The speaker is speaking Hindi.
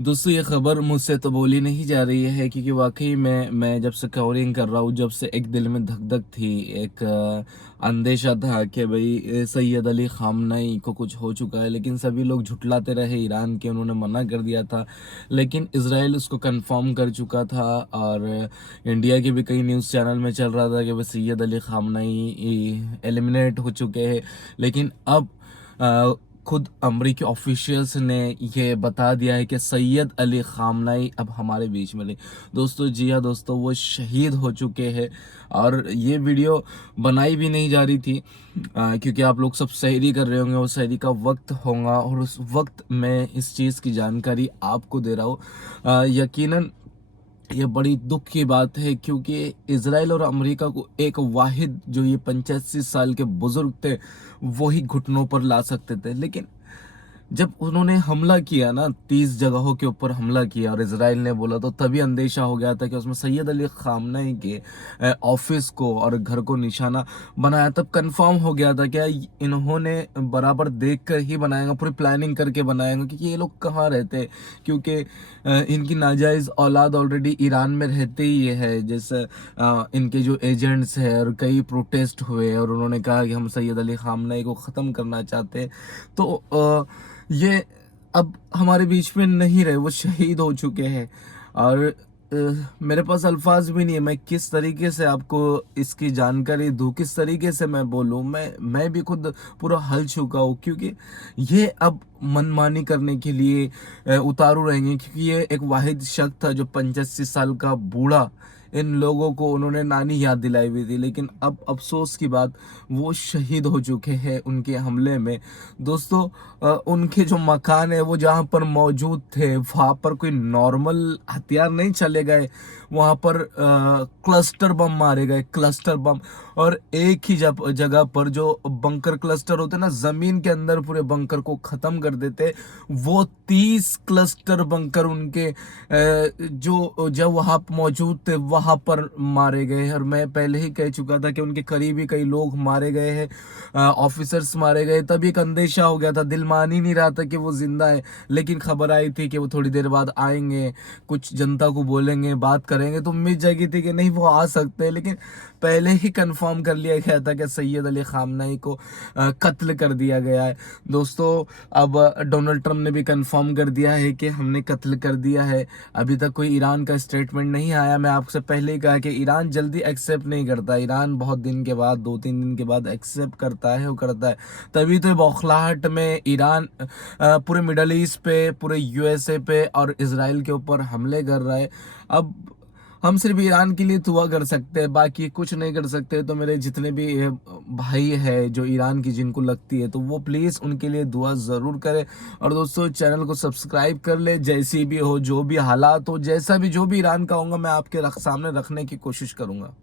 दोस्तों ये खबर मुझसे तो बोली नहीं जा रही है क्योंकि वाकई में मैं जब से कवरिंग कर रहा हूँ, जब से एक दिल में धक धक थी, एक अंदेशा था कि भाई सैयद अली खामनेई को कुछ हो चुका है। लेकिन सभी लोग झुटलाते रहे, ईरान के उन्होंने मना कर दिया था, लेकिन इसराइल उसको कंफर्म कर चुका था। और इंडिया के भी कई न्यूज़ चैनल में चल रहा था कि भाई सैयद अली खामनेई एलिमिनेट हो चुके हैं। लेकिन अब खुद अमरीकी ऑफिशियल्स ने ये बता दिया है कि सैयद अली खामनेई अब हमारे बीच में नहीं। दोस्तों जी हाँ दोस्तों, वो शहीद हो चुके हैं। और ये वीडियो बनाई भी नहीं जा रही थी क्योंकि आप लोग सब सहरी कर रहे होंगे, वो सहरी का वक्त होगा और उस वक्त मैं इस चीज़ की जानकारी आपको दे रहा हूँ। यकीनन ये बड़ी दुख की बात है क्योंकि इसराइल और अमेरिका को एक वाहिद जो ये 85 साल के बुजुर्ग थे वही घुटनों पर ला सकते थे। लेकिन जब उन्होंने हमला किया ना, 30 जगहों के ऊपर हमला किया और इसराइल ने बोला, तो तभी अंदेशा हो गया था कि उसमें सैयद अली खामनेई के ऑफिस को और घर को निशाना बनाया। तब कंफर्म हो गया था क्या इन्होंने बराबर देख कर ही बनाएगा, पूरी प्लानिंग करके बनाएगा, क्योंकि ये लोग कहाँ रहते हैं। क्योंकि इनकी नाजायज़ औलाद ऑलरेडी ईरान में रहते ही है। जैसे इनके जो एजेंट्स हैं और कई प्रोटेस्ट हुए और उन्होंने कहा कि हम सैयद अली खामनेई को ख़त्म करना चाहते हैं। तो ये अब हमारे बीच में नहीं रहे, वो शहीद हो चुके हैं। और मेरे पास अल्फाज भी नहीं है, मैं किस तरीके से आपको इसकी जानकारी दूं, किस तरीके से मैं बोलूं। मैं भी खुद पूरा हल चुका हूं क्योंकि ये अब मनमानी करने के लिए उतारू रहेंगे। क्योंकि ये एक वाहिद शख्स था जो 85 साल का बूढ़ा, इन लोगों को उन्होंने नानी याद दिलाई हुई थी। लेकिन अब अफसोस की बात, वो शहीद हो चुके हैं उनके हमले में। दोस्तों उनके जो मकान है वो जहाँ पर मौजूद थे वहाँ पर कोई नॉर्मल हथियार नहीं चले गए, वहाँ पर क्लस्टर बम मारे गए, क्लस्टर बम। और एक ही जगह पर जो बंकर क्लस्टर होते ना, जमीन के अंदर पूरे बंकर को खत्म कर देते, वो 30 क्लस्टर बंकर उनके जो जब वहाँ मौजूद थे वहाँ पर मारे गए। और मैं पहले ही कह चुका था कि उनके करीबी कई लोग मारे गए हैं, ऑफिसर्स मारे गए। तब एक अंदेशा हो गया था, दिल मान ही नहीं रहा था कि वो जिंदा है। लेकिन खबर आई थी कि वो थोड़ी देर बाद आएंगे, कुछ जनता को बोलेंगे, बात करेंगे, तो उम्मीद जगी थी कि नहीं वो आ सकते हैं। लेकिन पहले ही कंफर्म कर लिया गया था कि सैयद अली खामनेई को कत्ल कर दिया गया है। दोस्तों अब डोनाल्ड ट्रंप ने भी कंफर्म कर दिया है कि हमने कत्ल कर दिया है। अभी तक कोई ईरान का स्टेटमेंट नहीं आया। मैं आपसे पहले ही कहा कि ईरान जल्दी एक्सेप्ट नहीं करता, ईरान बहुत दिन के बाद, 2-3 दिन के बाद एक्सेप्ट करता है, वो करता है। तभी तो बौखलाहट में ईरान पूरे मिडल ईस्ट पे, पूरे यूएसए पे और इसराइल के ऊपर हमले कर रहा है। अब हम सिर्फ ईरान के लिए दुआ कर सकते हैं, बाकी कुछ नहीं कर सकते। तो मेरे जितने भी भाई है जो ईरान की जिनको लगती है, तो वो प्लीज़ उनके लिए दुआ ज़रूर करें। और दोस्तों चैनल को सब्सक्राइब कर ले। जैसी भी हो, जो भी हालात हो, जैसा भी जो भी ईरान का होगा, मैं आपके सामने रखने की कोशिश करूँगा।